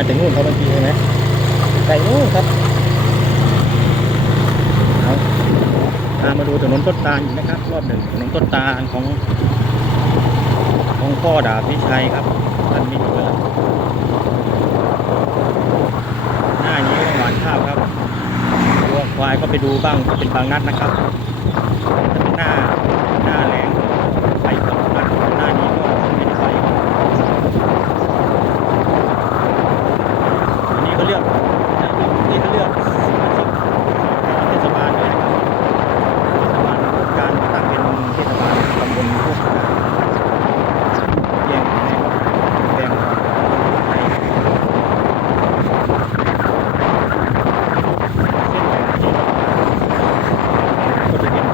มาจากนู่นเขาบางทีใช่ไหมไกลนู่นครับเอาพามาดูถนนต้นตาลอีกนะครับ รอบหนึ่งถนนต้นตาลของ ของพ่อดาบวิชัยครับท่านมีเกิดหน้านี้หวานข้าวครับวัวควายก็ไปดูบ้างเป็นบางนัดนะครับหน้าหน้าแรงไปสองนัดหน้านี้ก็ไม่ได้ไปอันนี้ก็เลือกนี่ก็เลือกสมาชิกเทศบาลด้วยนะครับเทศบาลการตั้งเป็นเทศบาลตำบลพวกการ แยกแยกแบ่งไปเส้นแบ่งที่ก็จะเป็น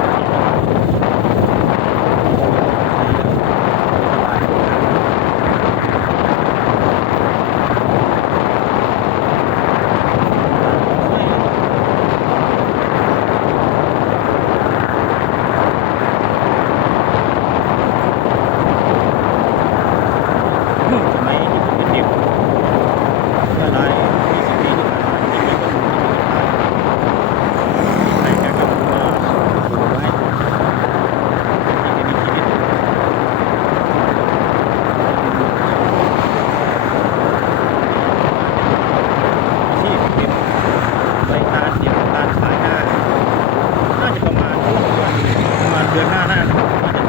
ที่สมัยที่ผมเป็นเด็กเมื่อหลายยี่สิบปีที่ผ่านมาที่มีคนที่ตายจากกับตัวผูกไว้ที่จะมีชีวิตอยู่ที่เป็นใบตาลเสียบตาลขายหน้า น่าจะประมาณประมาณเดือนหน้าน่าน่าจะ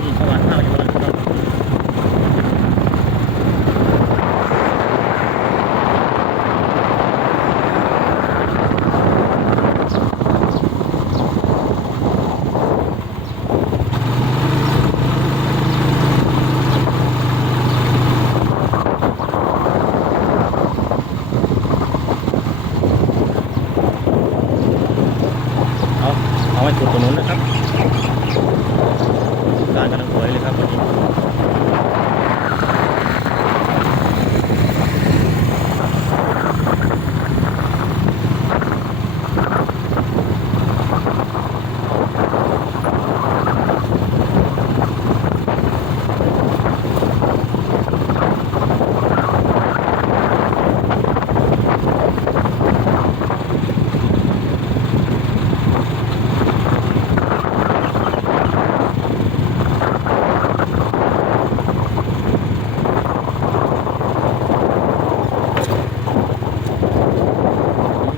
นี่ประมาณห้าวันครับ เอาเอาไว้จุดตรงนู้นนะครับการกำลังสวยเลยครับวันนี้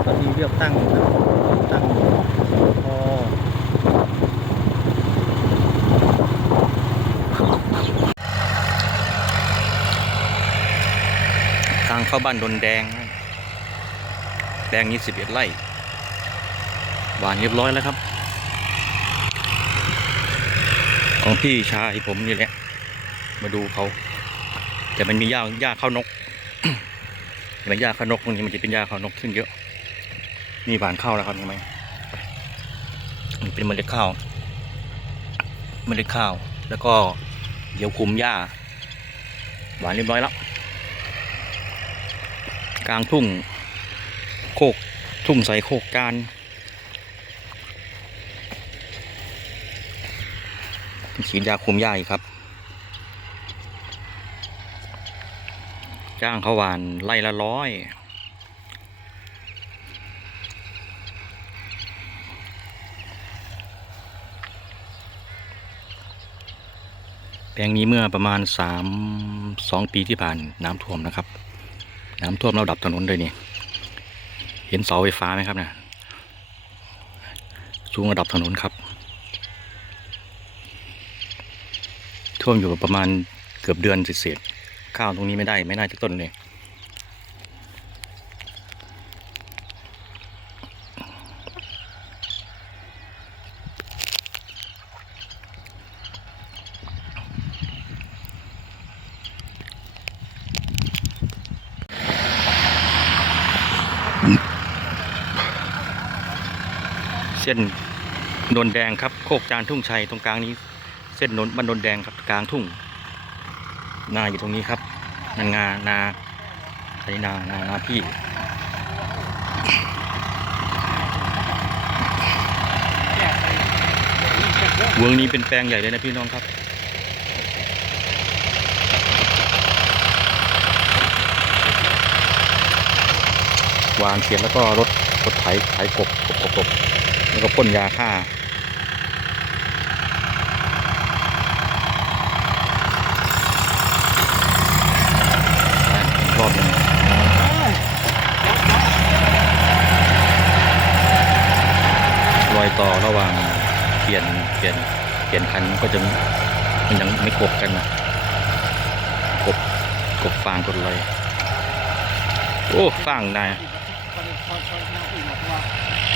ก็มีเลือกตั้งนะครับตั้งพอทางเข้าบ้านดนแดง แดงนี้สิบเอ็ดไร่หวานเรียบร้อยแล้วครับ ของพี่ชายผมนี่แหละ มาดูเขา แต่มันมีหญ้าหญ้าข้าวนกเห็นหมหญ้าข้าวนกตรงนี้มันจะเป็นหญ้าข้าวนกขึ้นเยอะนี่หวานข้าวแล้วครับเห็นไหมมันเป็นเมล็ดข้าว เมล็ดข้าว แล้วก็เดี๋ยวคุมหญ้า หวานเรียบร้อยแล้ว กลางทุ่งโคกทุ่งใสโคกการฉีดยาคุมหญ้าอีกครับ จ้างเขาหวานไล่ละร้อยแปลงนี้เมื่อประมาณสามสองปีที่ผ่านน้ำท่วมนะครับ น้ำท่วมเราดับถนนเลยนี่ เห็นเสาไฟฟ้าไหมครับเนะช่วงระดับถนนครับ ท่วมอยู่ประมาณเกือบเดือนเศษๆข้าวตรงนี้ไม่ได้ไม่น่าจะต้นเลย เส้นนนแดงครับ โคกจานทุ่งชัยตรงกลางนี้ เส้นนนบันนนแดงครับกลางทุ่ง นาอยู่ตรงนี้ครับนางานาไถนานานาพี่เวงนี้เป็นแปลงใหญ่เลยนะพี่น้องครับวางเขียนแล้วก็รถรถไถไถกบกบกบ แล้วก็พ่นยาฆ่าไปอีกรอบหนึ่งรอยต่อระหว่างเปลี่ยนเปลี่ยนเปลี่ยนคันก็จะมันยังไม่กบกันนะกบกบฟางกดเลยโอ้ฟางได้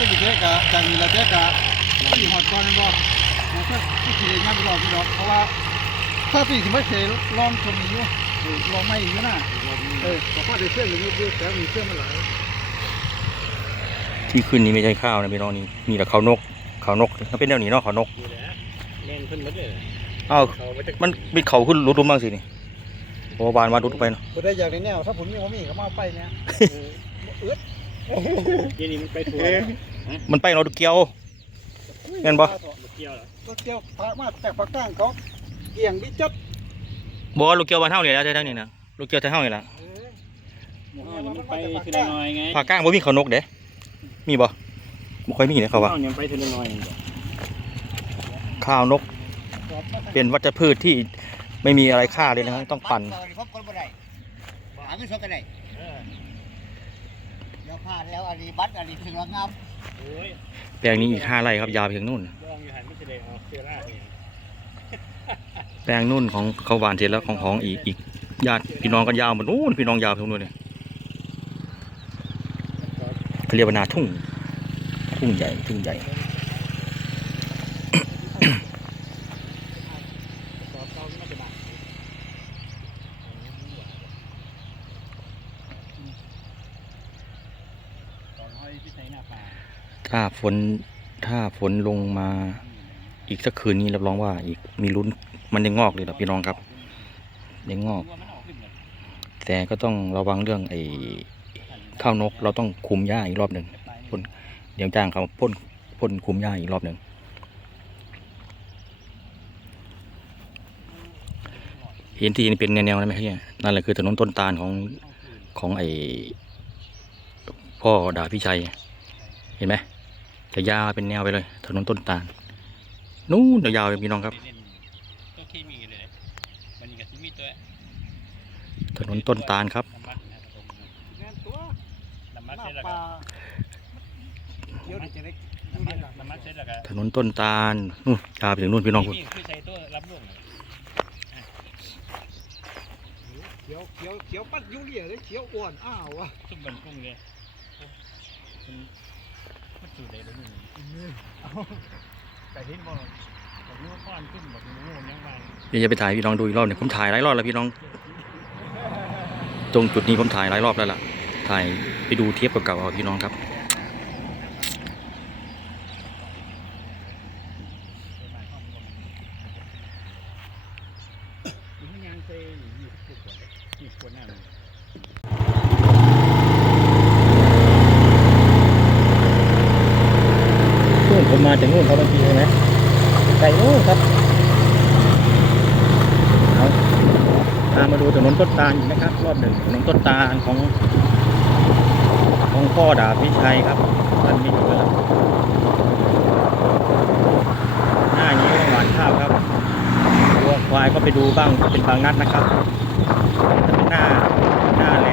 ก็อยู่แค่กะจากนี้เราแค่กะที่หอดก่อนนั่นบ่ผมก็ที่ขี่เลยงานไปรอบที่ดอกเพราะว่าถ้าตีสิไม่เคยลองชมอยู่ลองไม่อยู่นะเออเพราะว่าได้เสื้อหรือไม่แต่มีเสื้อมาหลายที่ขึ้นนี้ไม่ใช่ข้าวนะพี่น้องนี่มีแต่ข้าวนกข้าวนกมันเป็นแนวนี้เนาะข้าวนกนี่แหละแม่นเพิ่นหมดเลยอ้าวเขาไปจะมันเป็นเขาขึ้นรุดรุมบ้างสินี่โอ้บานวาดรุดไปเนาะบ่ได้อยากในแนวถ้าผมมีว่ามีก็มาไปเนี่ยยี่นี่มันไปทัวร์ มันไปเราะเกี่ยวเห็นบ่มาเที่ยวเหรอก็เกี่ยวพามาจากปากกลางเขาเกี่ยงดิจัดบอกว่าลูกเกี่ยวบ้านเฮาเนี่ยแล้วได้ทั้งนี้นะลูกเกี่ยวไทยเฮานี่ล่ะหมู่เฮานี่มันไปทีละน้อยไงภาคกลางบ่มีข้าวนกเด้มีบ่บ่ค่อยมีเด้เขาว่าเฮานี่มันไปทีละน้อยข้าวนก เป็นวัชพืชที่ไม่มีอะไรฆ่าเลยนะครับต้องปั่นพบคนบ่ได้หาเงินสดกันได้เออเดี๋ยวพลาดแล้วอันนี้บัตรอันนี้ถึงระงับโอ้ยแปลงนี้อีกห้าไร่ครับยาวไปถึงนู่นดองอยู่หันไม่ใช่เลยเอาเสื้อราดนี่แปลงนู่นของเขาหวานเสร็จแล้วของของอีกอีกญาติพี่น้องกันยาวหมดนู่นพี่น้องยาวถึงนู่นเลยเขาเรียกว่านาทุ่งทุ่งใหญ่ทุ่งใหญ่สอบเก่าที่มาจะบาดตอนห้อยที่ใช้หน้าป่า ถ้าฝนถ้าฝนลงมาอีกสักคืนนี้รับรองว่าอีกมีลุ้นมันยังงอกเลยล่ะพี่น้องครับยังงอก แต่ก็ต้องระวังเรื่องไอ้ข้าวนกเราต้องคุมหญ้าอีกรอบหนึ่งพ่นเดี๋ยวจ้างเขาพ่นพ่นคุมหญ้าอีกรอบหนึ่งเห็นที่นี่เป็นแนวๆนั้นไหมครับนั่นแหละคือถนนต้นตาลของของไอ้ พ่อดาพิชัย เห็นไหมจะยาวเป็นแนวไปเลยถนนต้นตาลนู่นยาวๆไปพี่น้องครับเล่นตัวเคมีเลยมันนี่ก็สิมีตัวถนนต้นตาลครับน้ำมันนะตรงแน่นตัวน้ำหมันน้าเสร็จแล้วปก็ลาเดี๋ยวจะได้น้ำมันน้ำมันเสร็จแล้วก็ถนนต้นตาลนู่นยาวไปถึงนู่นพี่น้องคุณนี่คือใช้ตัวรับลูกเขียวเขียวเขียวปัดยูเรียเลยเขียวอ้วนอ้าววะซุ่มบันพุ่งเลย มันมันสูดได้แล้วนี่แต่ที่บอกบอกนู้นป้อนขึ้นแบอกนู้นยังไงเดี๋ยวจะไปถ่ายพี่น้องดูอีกรอบหนึ่งผมถ่ายหลายรอบแล้วพี่น้อง ตรงจุดนี้ผมถ่ายหลายรอบแล้วล่ะ ถ่ายไปดูเทียบกับเก่าๆพี่น้องครับ มันยังเคยอยู่ทุกคนอยู่คนนั้นนู่นผมมาจากนู่นเขาบางทีใช่ไหมไกลนู่นครับเอาตามมาดูถนนต้นตาลอีกนะครับ รอบหนึ่งถนนต้นตาลของ ของพ่อดาบวิชัยครับท่านมีอยู่แล้วหน้านี้หวานข้าวครับวัวควายก็ไปดูบ้างเป็นบางนัดนะครับหน้าหน้าแร